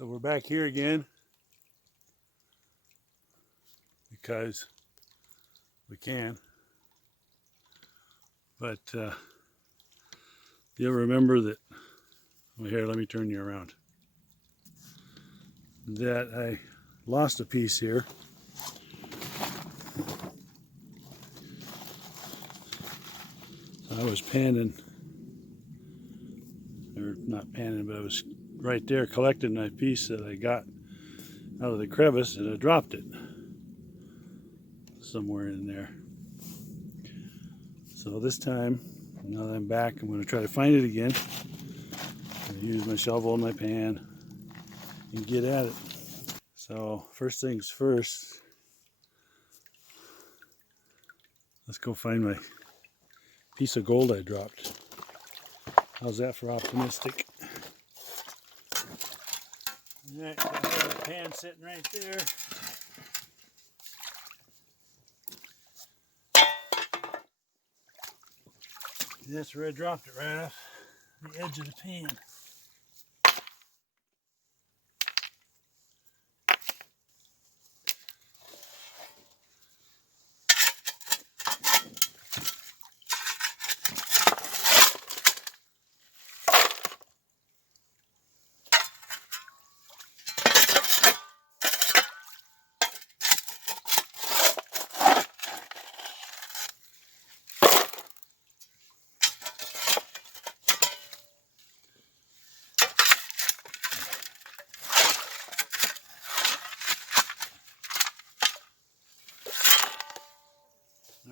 So we're back here again because we can. But you'll remember that, well, here, let me turn you around, that I lost a piece here. So I was panning, or not panning, but I was right there collecting my piece that I got out of the crevice, and I dropped it somewhere in there. So this time, now that I'm back, I'm going to try to find it again. I'm going to use my shovel and my pan and get at it. So first things first, let's go find my piece of gold I dropped. How's that for optimistic? Alright, got the pan sitting right there. That's where I dropped it, right off the edge of the pan.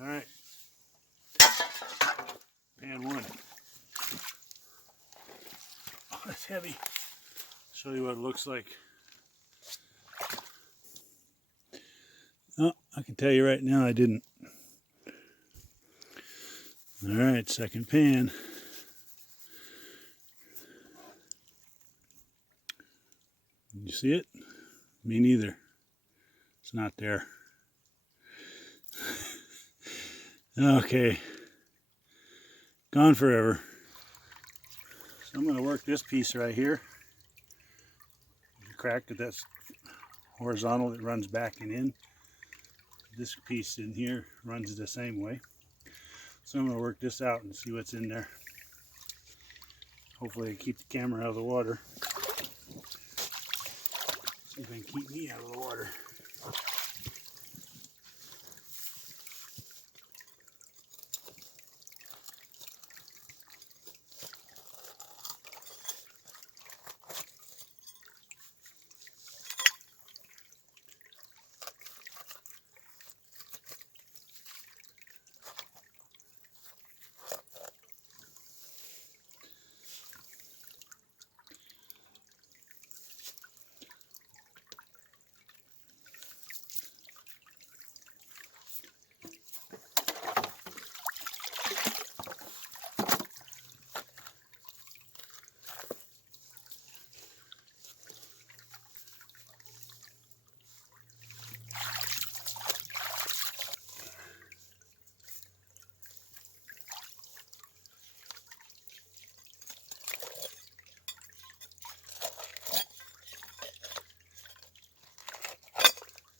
Alright, pan one. Oh, that's heavy. Show you what it looks like. Oh, I can tell you right now I didn't. Alright, second pan. You see it? Me neither. It's not there. Okay. Gone forever. So I'm going to work this piece right here. There's a crack that's horizontal that runs back and in. This piece in here runs the same way. So I'm going to work this out and see what's in there. Hopefully I keep the camera out of the water. See if I can keep me out of the water.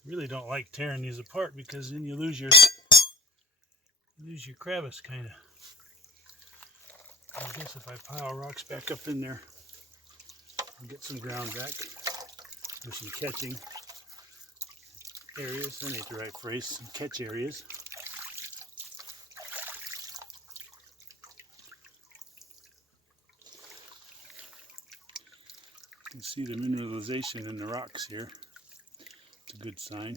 Really don't like tearing these apart because then you lose your crevice kind of. I guess if I pile rocks back up in there, I'll get some ground back. There's some catching areas. That ain't the right phrase. Some catch areas. You can see the mineralization in the rocks here. It's a good sign.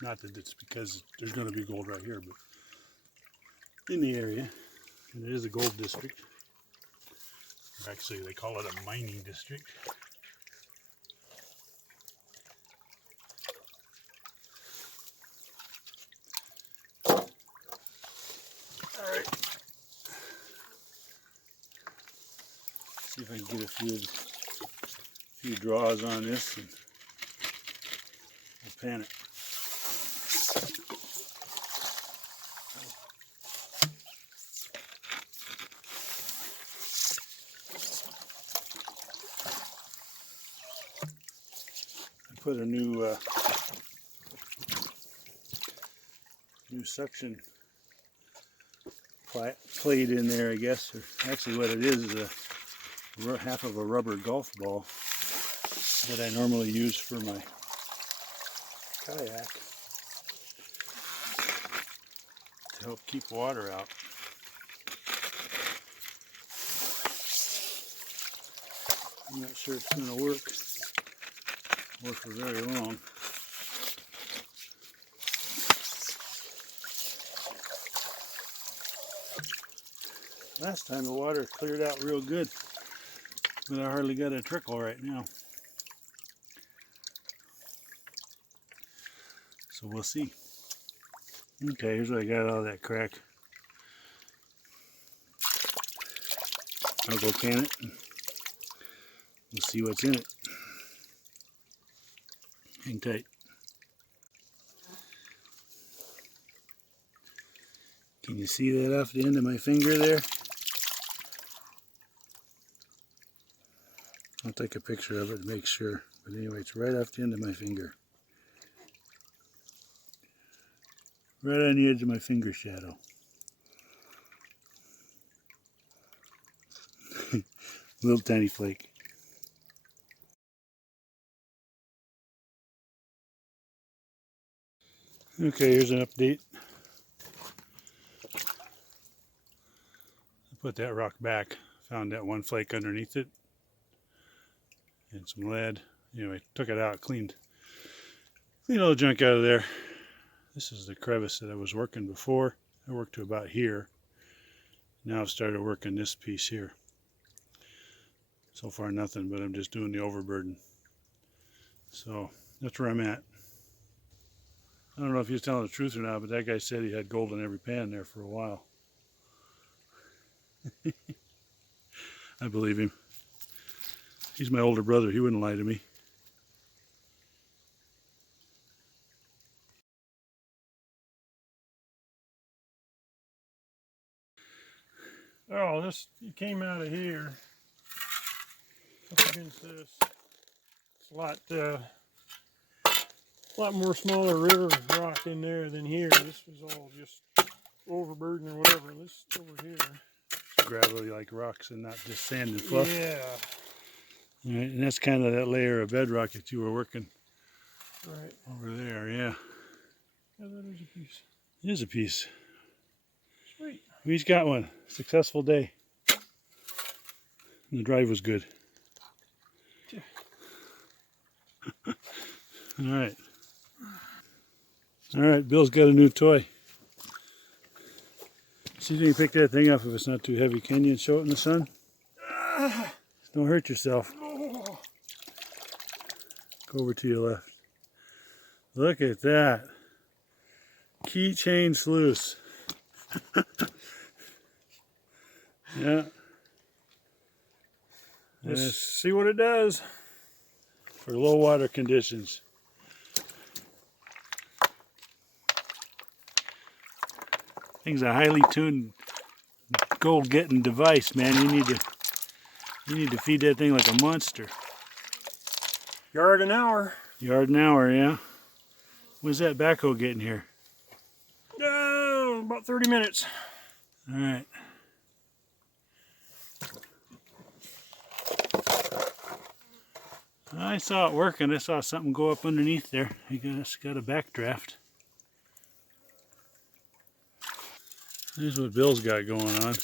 Not that it's because there's going to be gold right here, but in the area, and it is a gold district. Actually, they call it a mining district. All right. See if I can get a few draws on this, and we'll pan it. put a new suction plate in there, I guess. Or actually what it is a half of a rubber golf ball that I normally use for my kayak to help keep water out. I'm not sure it's going to work or for very long. Last time the water cleared out real good, but I hardly got a trickle right now. So we'll see. Okay, here's what I got out of that crack. I'll go can it. We'll see what's in it. Hang tight. Can you see that off the end of my finger there? I'll take a picture of it to make sure. But anyway, it's right off the end of my finger. Right on the edge of my finger shadow. Little tiny flake. Okay, here's an update. I put that rock back. Found that one flake underneath it. And some lead. Anyway, took it out, cleaned all the junk out of there. This is the crevice that I was working before. I worked to about here. Now I've started working this piece here. So far nothing, but I'm just doing the overburden. So that's where I'm at. I don't know if he was telling the truth or not, but that guy said he had gold in every pan there for a while. I believe him. He's my older brother. He wouldn't lie to me. Oh, this came out of here up against this. It's a lot more smaller river rock in there than here. This was all just overburden or whatever. This over here. It's gravelly like rocks and not just sand and fluff. Yeah. All right, and that's kind of that layer of bedrock that you were working right over there, yeah. Yeah, that is a piece. It is a piece. Sweet. We each got one. Successful day. And the drive was good. Yeah. All right. All right, Bill's got a new toy. See if you can pick that thing up if it's not too heavy. Can you show it in the sun? Don't hurt yourself. Go over to your left. Look at that. Keychain sluice. Yeah. Let's see what it does. For low water conditions. Thing's a highly tuned gold getting device, man. You need to feed that thing like a monster. Yard an hour. Yard an hour, yeah. When's that backhoe getting here? About 30 minutes. All right. I saw it working. I saw something go up underneath there. It's got a backdraft. Here's what Bill's got going on.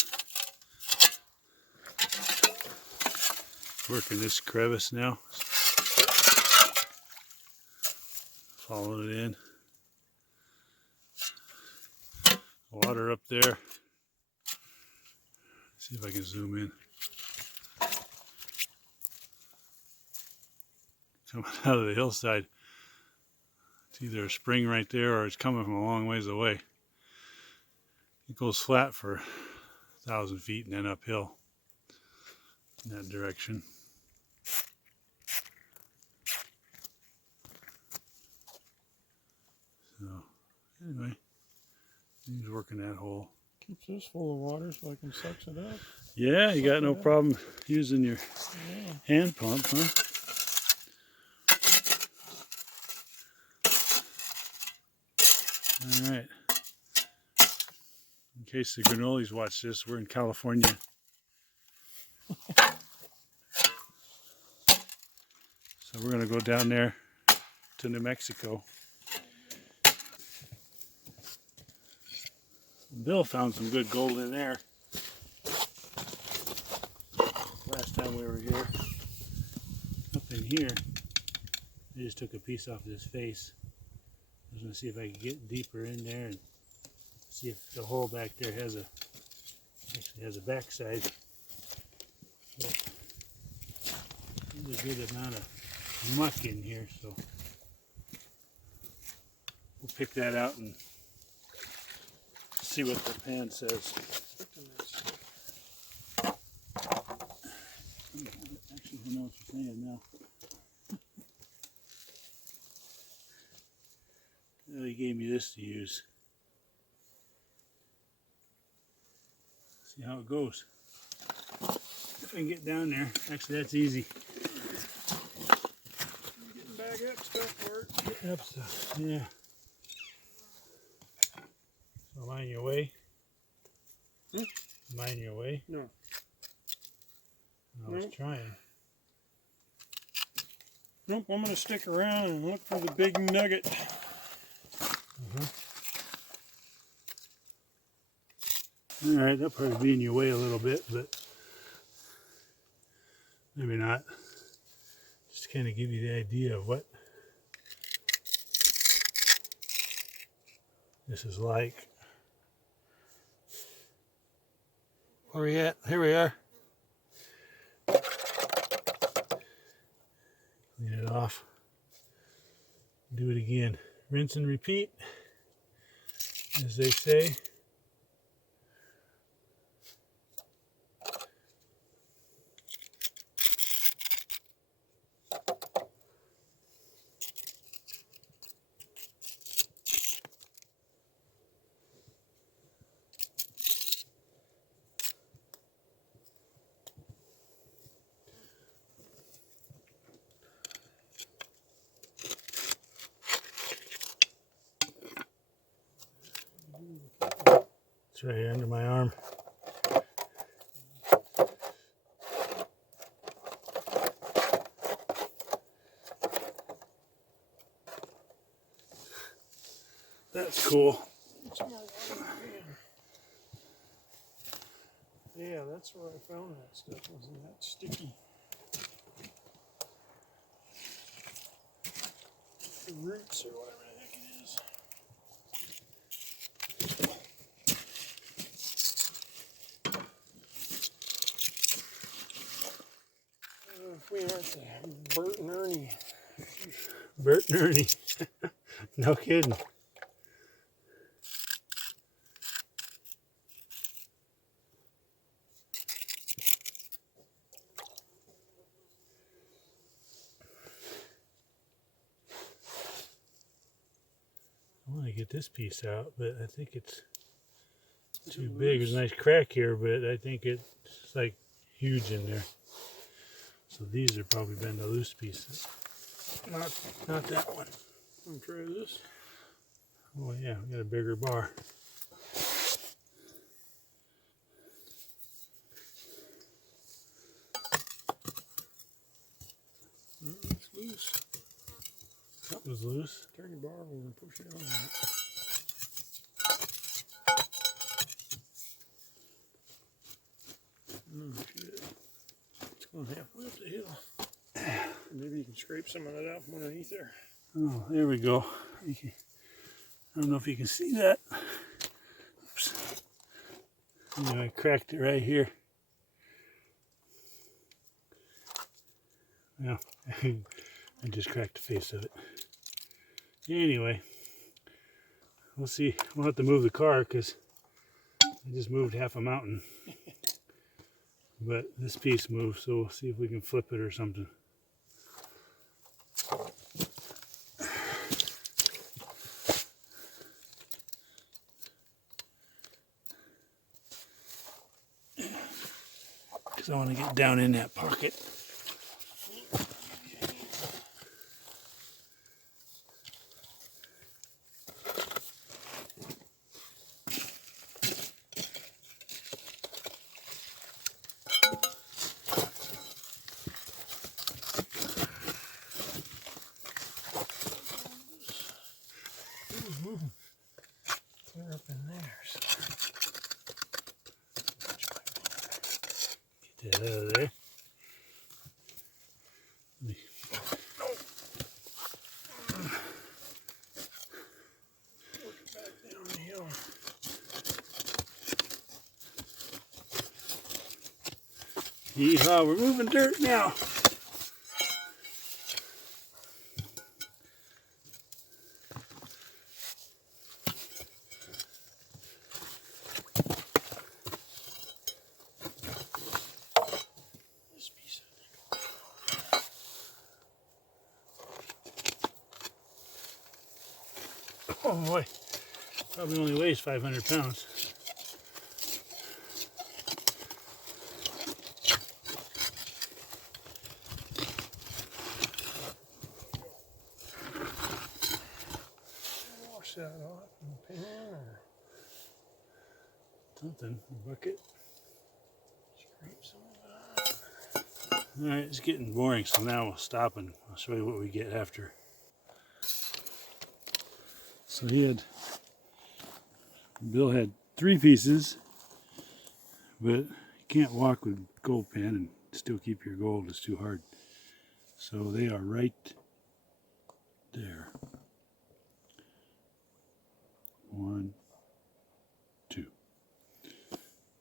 Working this crevice now. Following it in. Water up there. See if I can zoom in. Coming out of the hillside. It's either a spring right there or it's coming from a long ways away. It goes flat for 1,000 feet and then uphill in that direction. So, anyway, he's working that hole. Keeps this full of water so I can sucks it up. Yeah, you got no problem using your hand pump, huh? All right. In case the granolis watch this, we're in California. So we're going to go down there to New Mexico. Bill found some good gold in there last time we were here. Up in here, I just took a piece off this face. I was going to see if I could get deeper in there and see if the hole back there actually has a backside. There's a good amount of muck in here, so we'll pick that out and see what the pan says. Actually, who knows what's saying now? Well, he gave me this to use. See how it goes. If I can get down there. Actually, that's easy. Getting bag up stuff for it. Getting up stuff, yeah. So am I in your way? Hmm? Am I in your way? No. I was trying. Nope, I'm going to stick around and look for the big nugget. Alright, that'll probably be in your way a little bit, but maybe not. Just kind of give you the idea of what this is like. Where are we at? Here we are. Clean it off. Do it again. Rinse and repeat, as they say. It's right here under my arm. That's cool. Yeah, that's where I found that stuff. Wasn't that sticky? The roots or whatever the heck it is. If we aren't the Bert and Ernie. Bert and Ernie. No kidding. I want to get this piece out, but I think it's too big. There's a nice crack here, but I think it's like huge in there. So these have probably been the loose pieces. Not that one. Want to try this? Oh yeah, we got a bigger bar. It's loose. Something's loose. Turn your bar over and push it on. Oh shit. It's going halfway up the hill. Maybe you can scrape some of that out from underneath there. Oh, there we go. I don't know if you can see that. Oops. Anyway, I cracked it right here. Well, I just cracked the face of it. Anyway, we'll see. We'll have to move the car because I just moved half a mountain. But this piece moved, so we'll see if we can flip it or something. Because I want to get down in that pocket. out of there. Work it back down the hill. Yeehaw, we're moving dirt now. This piece Oh boy, probably only weighs 500 pounds. wash that off in the pan or Something, a bucket. scrape some of it off. All right, it's getting boring, so now we'll stop and I'll show you what we get after. So Bill had 3 pieces, but you can't walk with gold pen and still keep your gold. It's too hard. So they are right there. 1, 2.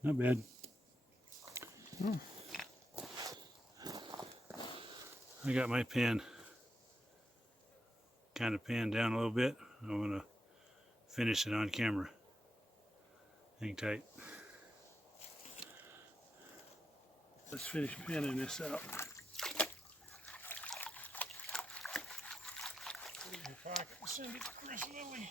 Not bad. I got my pan kind of panned down a little bit. I'm going to finish it on camera. Hang tight. Let's finish panning this out. If I can send it to Chris Lilly.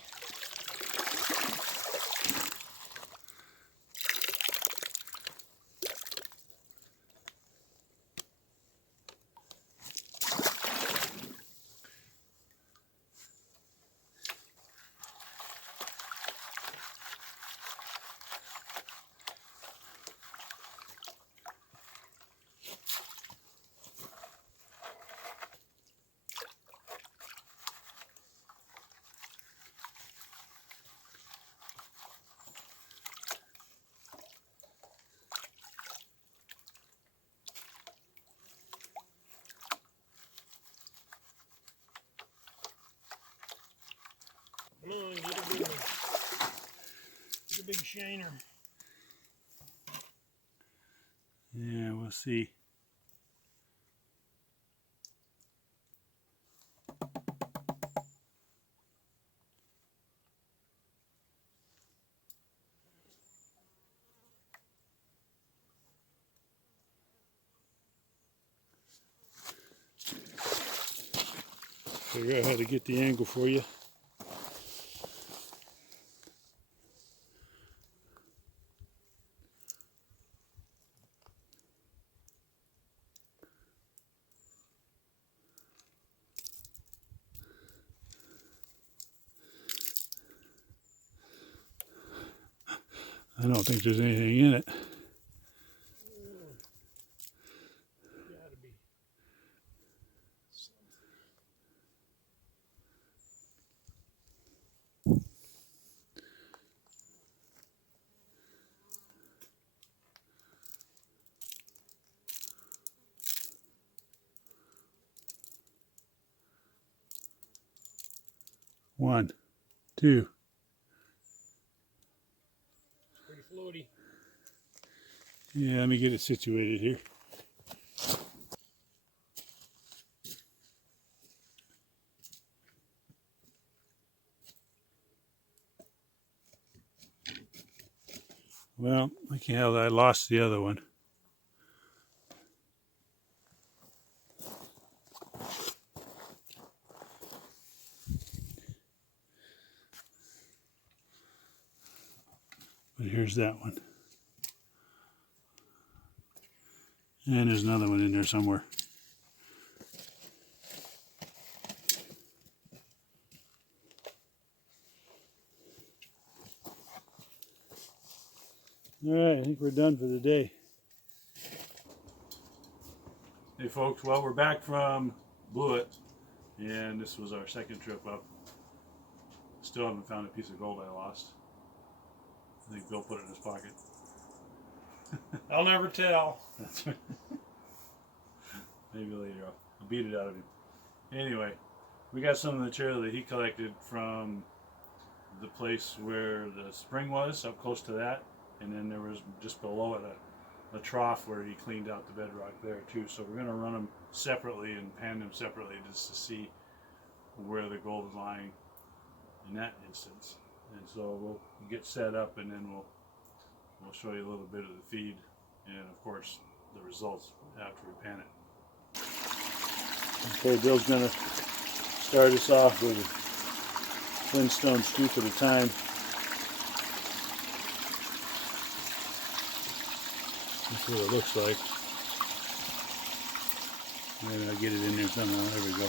Come on, get a big one. Get a big shiner. Yeah, we'll see. Figure out how to get the angle for you. I don't think there's anything in it. Gotta be something. One, two. Pretty floaty. Yeah, let me get it situated here. Well, I can't help that I lost the other one. But here's that one. And there's another one in there somewhere. All right, I think we're done for the day. Hey folks, well we're back from Blewett, and this was our second trip up. Still haven't found a piece of gold I lost. I think Bill put it in his pocket. I'll never tell. That's right. Maybe later I'll beat it out of him. Anyway, we got some material that he collected from the place where the spring was, up close to that, and then there was just below it a trough where he cleaned out the bedrock there too. So we're going to run them separately and pan them separately just to see where the gold is lying in that instance. And so we'll get set up, and then we'll show you a little bit of the feed, and of course the results after we pan it. Okay, Bill's going to start us off with a Flintstone scoop at a time. That's what it looks like. Maybe I'll get it in there somehow. There we go.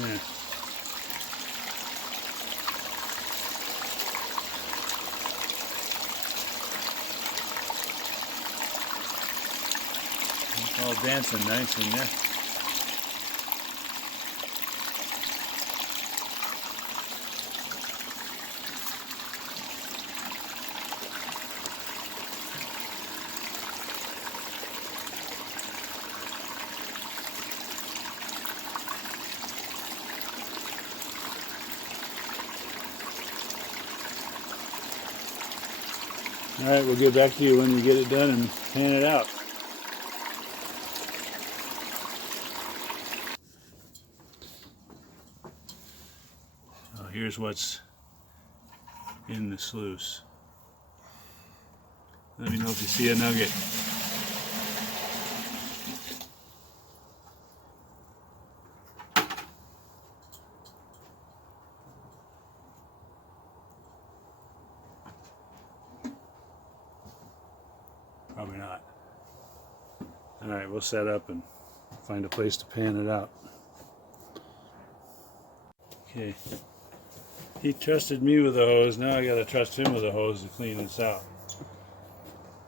Yeah. It's all dancing nice in there. Alright, we'll get back to you when we get it done and pan it out. So here's what's in the sluice. Let me know if you see a nugget. Probably not. Alright, we'll set up and find a place to pan it out. Okay. He trusted me with the hose, now I gotta trust him with the hose to clean this out.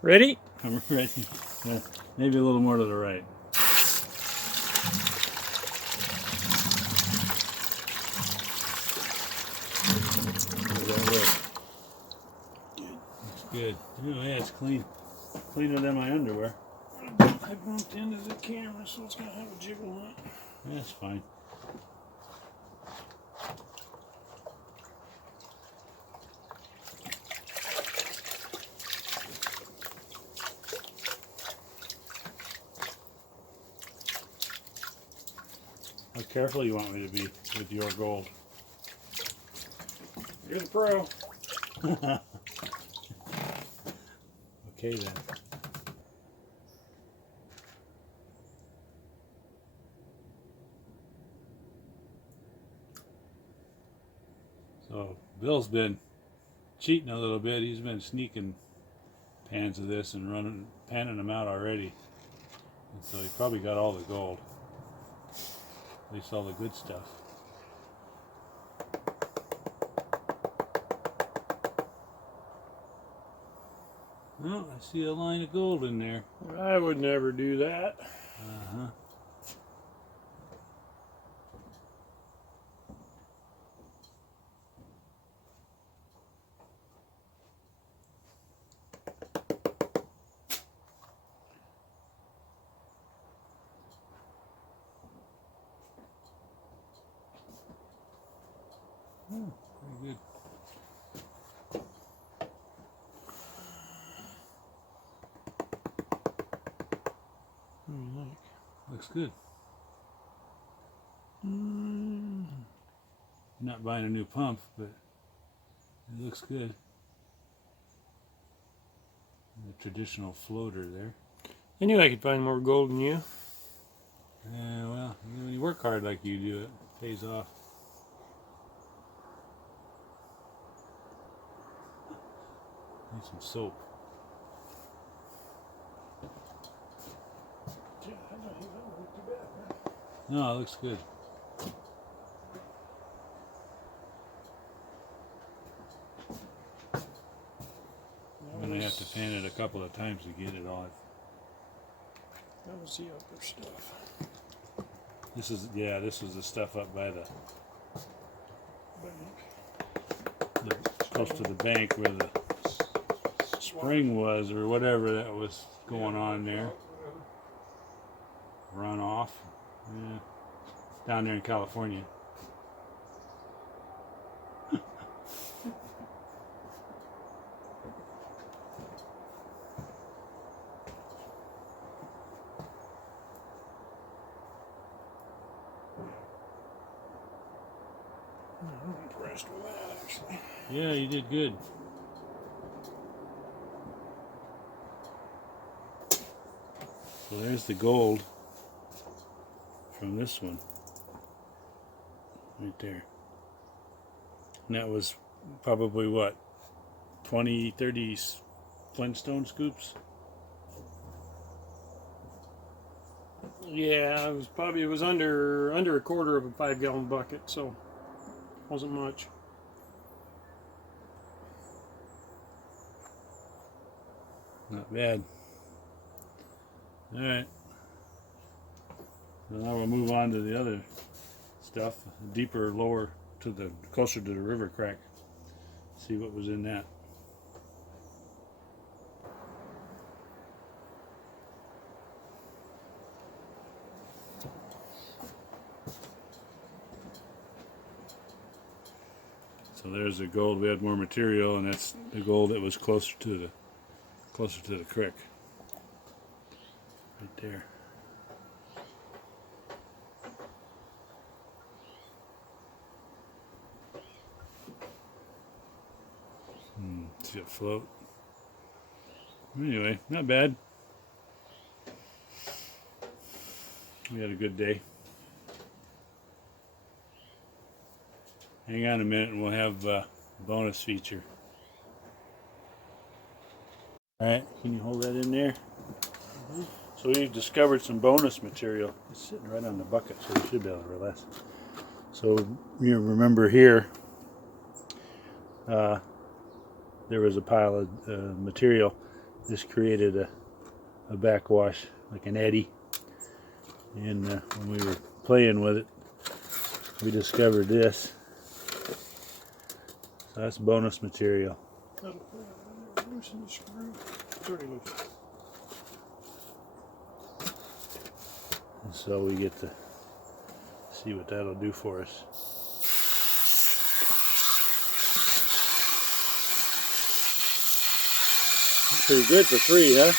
Ready? I'm ready. Yeah, maybe a little more to the right. How does that look? Good. Looks good. Oh yeah, it's clean. Cleaner than my underwear. I bumped into the camera, so it's gonna have a jiggle on it. That's fine. How careful you want me to be with your gold? You're the pro. Okay then. So Bill's been cheating a little bit. He's been sneaking pans of this and panning them out already. And so he probably got all the gold. At least all the good stuff. Oh, I see a line of gold in there. I would never do that. Uh-huh. Oh, pretty good. What do you like? Looks good. Not buying a new pump, but it looks good. The traditional floater there. I knew I could find more gold than you. Well, when you work hard like you do, it pays off. Need some soap. Yeah, I don't think that would look too bad, man. No, it looks good. I'm gonna have to pan it a couple of times to get it off. That was the upper stuff. This is the stuff up by the close to the bank where the spring was, or whatever that was going on there. Runoff. Yeah. Down there in California. I'm impressed with that, actually. Yeah, you did good. So there's the gold from this one. Right there. And that was probably what? 20, 30 Flintstone scoops? Yeah, it was under a quarter of a 5-gallon bucket, so wasn't much. Not bad. Alright. So now we'll move on to the other stuff. Deeper, lower, closer to the river crack. See what was in that. So there's the gold. We had more material, and that's the gold that was closer to the creek. Right there. See it float. Anyway, not bad. We had a good day. Hang on a minute and we'll have a bonus feature. Alright, can you hold that in there? So we've discovered some bonus material. It's sitting right on the bucket, so we should be able to release. So you remember here, there was a pile of material. This created a backwash, like an eddy. And when we were playing with it, we discovered this. So that's bonus material. Loosen the screw. It's already loose. And so we get to see what that'll do for us. That's pretty good for free, huh?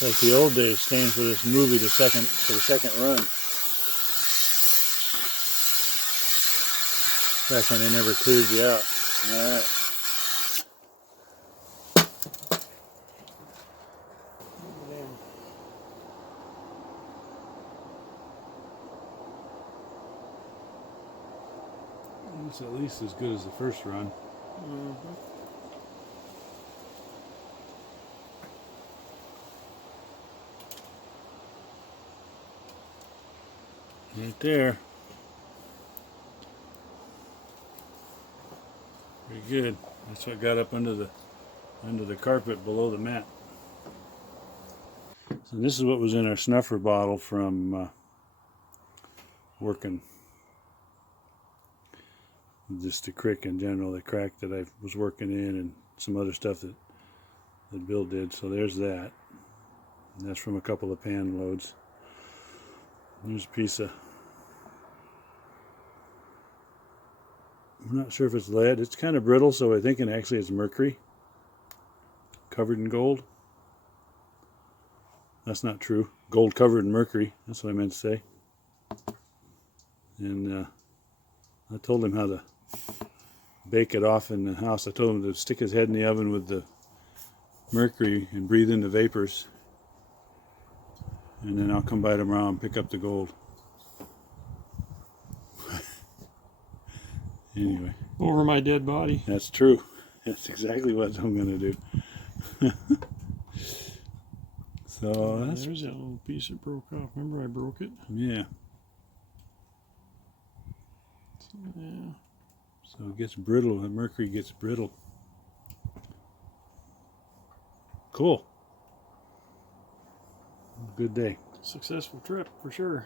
Like the old days, staying for this movie, for the second run. Back when they never cleared you out. All right. It's at least as good as the first run. Right there. Pretty good. That's what got up under the carpet below the mat. So this is what was in our snuffer bottle from working just the crick in general, the crack that I was working in, and some other stuff that Bill did. So there's that. And that's from a couple of pan loads. There's a piece of, I'm not sure if it's lead. It's kind of brittle, so I think actually it's mercury covered in gold. That's not true. Gold covered in mercury. That's what I meant to say. And I told him how to bake it off in the house. I told him to stick his head in the oven with the mercury and breathe in the vapors. And then I'll come by tomorrow and pick up the gold. Anyway. Over my dead body. That's true. That's exactly what I'm going to do. So that's... There's that little piece that broke off. Remember I broke it? Yeah. Yeah. So it gets brittle. The mercury gets brittle. Cool. Good day. Successful trip for sure.